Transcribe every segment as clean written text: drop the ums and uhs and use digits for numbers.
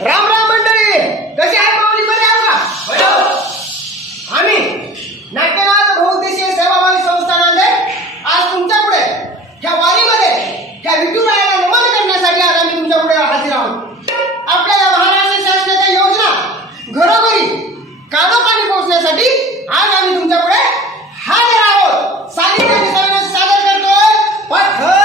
राम राम मंडळी, कसे आहे माऊली? बरे आहे का? आम्ही नाट्यनाथ बहुउद्देशीय सेवाभावी संस्था नांदेड आज तुमच्या पुढे ह्या वारीमध्ये ह्या विठुरायाला नमन करण्यासाठी आज आम्ही तुमच्या पुढे हजर आहोत। आपल्या या महाराष्ट्र शासनाच्या योजना घरोघरी कानापाणी पोहोचण्यासाठी आज आम्ही तुमच्या पुढे हजर आहोत। साहित्य सादर करतोय पथनाट्य।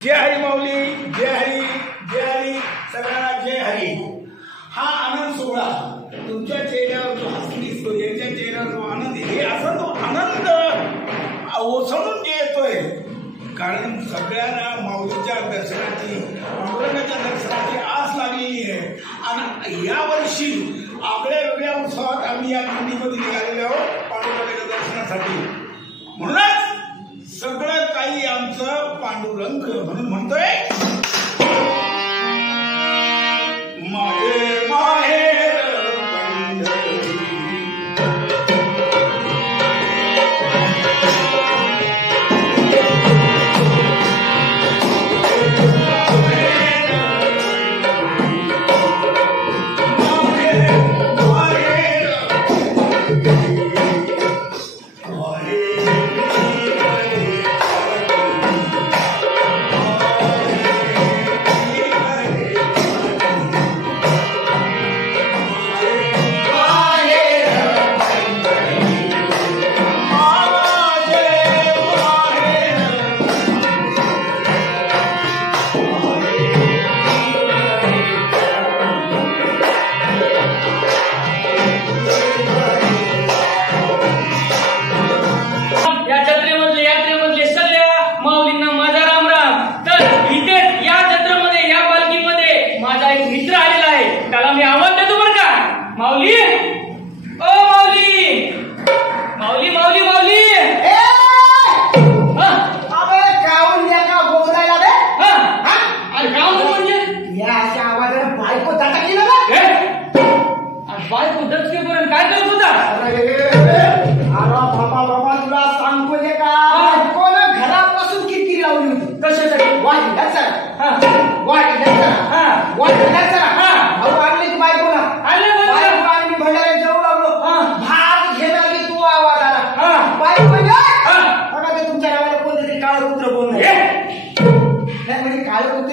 जय हरी माऊली, जय हरी, जय हरी, सगळ्यांना जय हरी। हा आनंद सोहळा तुमच्या चेहऱ्यावर जो हसू दिसतो, यांच्या चेहऱ्यावर जो आनंद आहे, हे असा तो आनंद ओसळून येतोय, कारण सगळ्यांना माऊलीच्या दर्शनाची, पांडुरंगाच्या दर्शनाची आस लागलेली आहे। आणि यावर्षी आगळ्या वेगळ्या उत्सवात आम्ही या दिंडीमध्ये निघालेलो आहोत पांडुरंगाच्या दर्शनासाठी। म्हणूनच सगळं काही आमचं पांडुरंग म्हणून म्हणतोय, माझे माहेर पंढरी,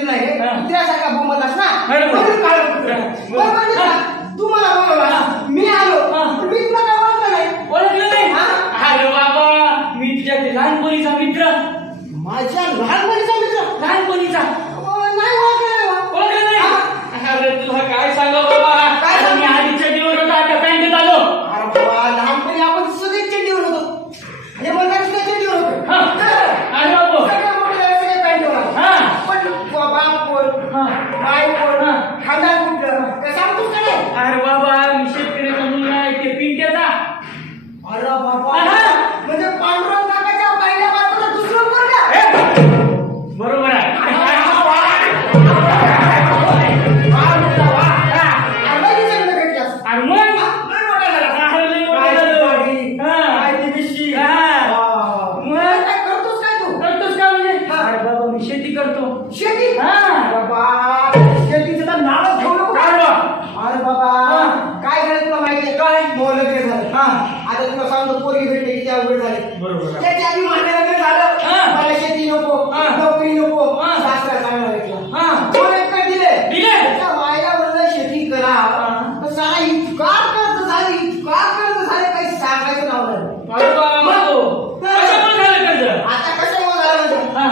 कुत्री नाही रे, हा. कुत्र्यासारखा बोंबलास ना, अरे वा. म्हणून काळं कुत्रं. बरोबर दिसला. तू मला बोलवला, मी आलो, हा. पण मी तुला काय ओळखलं नाही. ओळखलं नाही? हा? अरे बाबा, मी तुझ्या ते लहानपणीचा मित्र. माझ्या लहानपणीचा मित्र लहानपणीचा. नाही ओळखलं नाही बा. ओळखलं नाही? हा. अरे तुला काय सांगा बाबा, काय आता सांगू? मी आधी चड्डीवर होतो, आता पॅन्टेत आलो. अरे बाबा, लहानपणी आपण सगळेच चड्डीवर होतो. हे म्हणतात सुद्धा चड्डीवर होतो. हा. तर अरे बाबा. सगळे मोठे झाले, सगळे पॅन्टवर आले. हा. पण बाप कोण, हा. बाई कोण, हा. खानदान कुठलं, काय सांगतोस का नाही? अरे बाबा, मी शेतकऱ्याचा मुलगा आहे, ते पिंट्याचा. अरे बाबा, हा. म्हणजे पांडुरंग काकाच्या पहिल्या बापाला दुसरं पोरगा. ए, बरोबर आहे. अर्धा दिवसांनी भेटलास. अरे मग? लय मोठा झाला. अरे लय मोठा काय ती झालो. गाडी, हा. काय ती बिशी. हा. मग मग? काय करतोस काय तू? करतोस का म्हणजे? हा. अरे बाबा, मी शेती करतो. शेती. हा. अरे बाबा, शेतीचं तर नावच ठेवू नको. काय बा? अरे बाबा, हा. काय झालं तुला माहितीये? काय? मोह लग्न झालं. हा. आता तुला सांगतो, पोरगी भेटले की त्या अवघड झाले. बरोबर आहे. त्याच्या आधी माझं लग्न झालं. हा. मला शेती नको, हा. नोकरी नको, हा. सासरा चांगला भेटला. हा. दोन एकर दिले. दिले? त्या मायला म्हणलं शेती करा. तर सारा इतका कर्ज झालं, इतका कर्ज झालं, काही सांगायचं नाव नाही. अरे बाबा, मग कशामुळे झालं कर्ज? आता कशामुळे झालं म्हणजे? हा.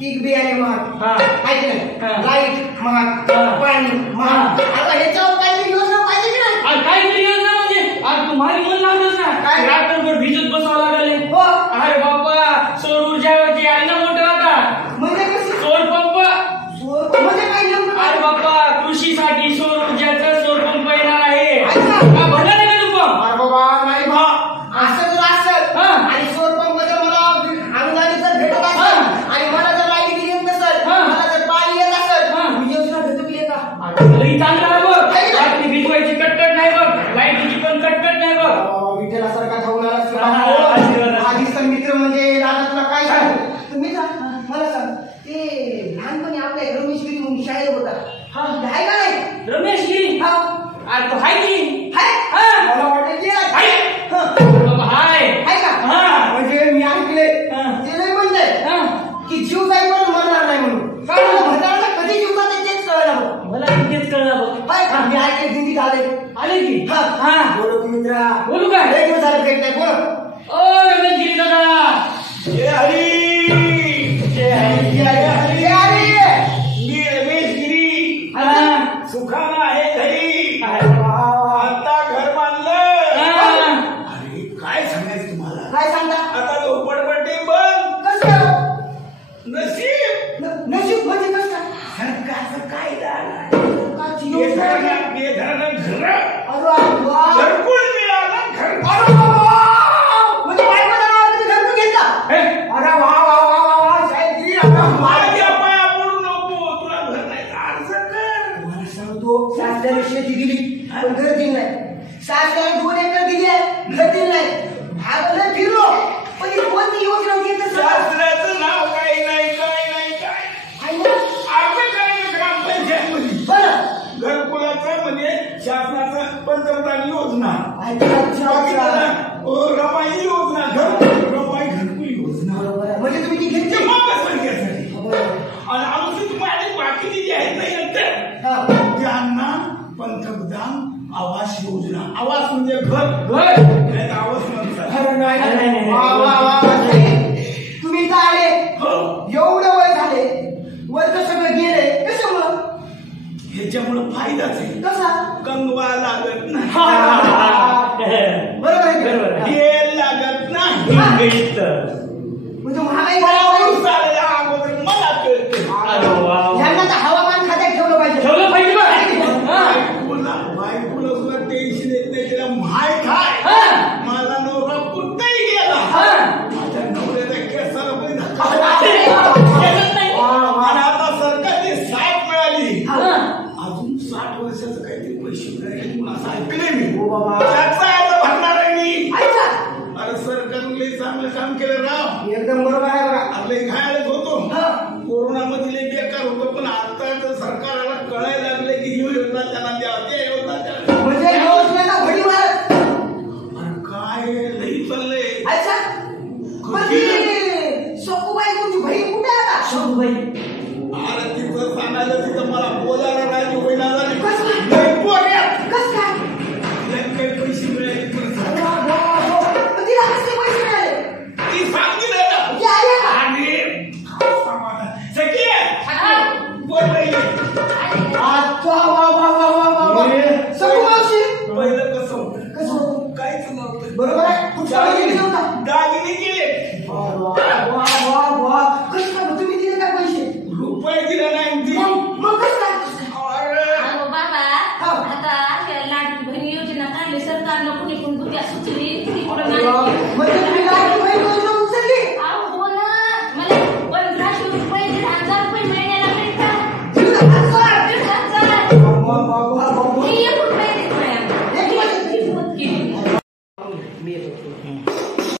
पीक बियाणे महाग, हा. आहे की हा. नाही? लाईट महाग, हा. पाणी महाग. आता ह्याच्यावर काही योजना पाहिजे की नाही? अरे काय तरी योजना म्हणजे? अरे तू माझी मन लावलंस ना, काय? रात्रभर भिजत बसावं लागले. हो. अरे बाबा, सौर ऊर्जावरती आहे ना मोठं आता. म्हणजे कशी? सौर पंप. म्हणजे काय नेमकं? अरे बाबा, कृषीसाठी सौर ऊर्जाचा सौर पंप येणार आहे. अच्छा. हा, भरला नाही का तू पंप? अरे बाबा, नाही बा. असं जर असेल हा. आणि सौर पंप जर मला अनुदानित जर भेटत असेल आणि मला जर लाईट बिल येत नसेल, हा. मला जर पाणी येत असेल, हा. मी योजना भेटली का? अरे लई चांगलं आहे बघ. आहे ना? रात्री भिजवायची कटकट नाही बघ, लाईटीची पण कटकट नाही बघ. विठ्ठलासारखा धावणारा हा, आशीर्वाद. आधीच तर मित्र म्हणजे आता तुला काय सांगू? तर मित्र, मला सांग, ते लहानपणी आपल्या एक रमेश गिरी म्हणून शाळेत होता. हा. आहे का नाही? रमेश गिरी. हा. अरे तो हाय की? हाय? हा. मला वाटलं की आहे. हाय. हं. बाबा हाय. आहे का? हा. म्हणजे मी ऐकले हा. ते नाही म्हणते हा. की जीव जाईपर्यंत मरणार नाही म्हणून. काय म्हणतो? म्हाताऱ्याला कधी जीव जाते तेच कळलं बघ. मला तेच कळलं बघ. हाय का? मी ऐकले दिंडीत आले. आले की? हा. हा. बोलो की मित्रा. बोलू काय? लय दिवस झाले भेट नाही. बोलो. ओ रमेश गिरी दादा. जय हरी. जय हरी. जय हरी. जय हरी. मी रमेश गिरी. हा. सुखानं आहे घरी. अरे वा. आता घर बांधलं. हा. अरे काय सांगायचं तुम्हाला? काय सांगता? आता झोपडपट्टी बंद. कसं? नशीब नशीब म्हणजे कसं काय? सरकारचं काय झालं? काची योजना आहे? बेधरण घर अरे वा. घरकुल मिळालं. घर अरे वा. म्हणजे बायकोच्या नावावर तुम्ही घरकुल घेतला? हे. अरे वा वा वा वा वा. शाळेतली आता माझ्या पाया पडू नको. तुला घर नाही तर अर्ज कर. तुम्हाला सांगतो, सासऱ्याने शेती दिली पण घर दिलं नाही. सासऱ्याने 2 एकर दिली आहे, घर दिलं नाही. भागलं फिरलो पण ही कोणती योजना होती तर सांगा. शास्त्राचं नाव काही नाही. आहे ना? अर्ज करायचं ग्रामपंचायतमध्ये. बरं. घरकुलाचं म्हणजे शासनाचं पंतप्रधान योजना. आहे का? रमाई योजना. रमाई घरकुल योजना. बरोबर आहे. म्हणजे तुम्ही ती घेतली? मग कसं घ्यायचं? बरोबर. आणि अनुसूचित माझी बाकीची जी आहेत नाही हा. त्यांना पंतप्रधान आवास योजना. आवास म्हणजे घर. घर. नाही तर आवास म्हणतात. अरे नाही, नाही, नाही. नाही. वा वा वा. तुम्ही इथं आले, हो. एवढं वय झाले, वर्ग सगळं गेले, कशामुळं? ह्याच्यामुळे फायदाच आहे. कसा? कंगवा लागत नाही. बरोबर आहे का? बरोबर आहे. तेल लागत नाही. म्हणजे महागाई पाऊस झाली. आलेला अगोदर मला कळतं. अरे वा. यांना तर हवामान खात्यात ठेवलं पाहिजे. ठेवलं पाहिजे बघ. हा. बायकोला सुद्धा टेन्शन येत नाही. तिला माहित आहे हा. माझा नवरा कुठेही गेला. हा. माझ्या नवऱ्याच्या केसाला पण धक्का अरे, लागला. येतच नाही. आणि आता सरकारची साथ मिळाली. हा. अजून 60 वर्षाचं काहीतरी पैसे मिळाले म्हणून असं ऐकलंय मी. हो बाबा. त्याचा अर्ज भरणार आहे मी. अच्छा. अरे सरकारने चांगलं काम केलं राव. एकदम बरोबर आहे बघा. आपले घायला होतो हा. कोरोनामध्ये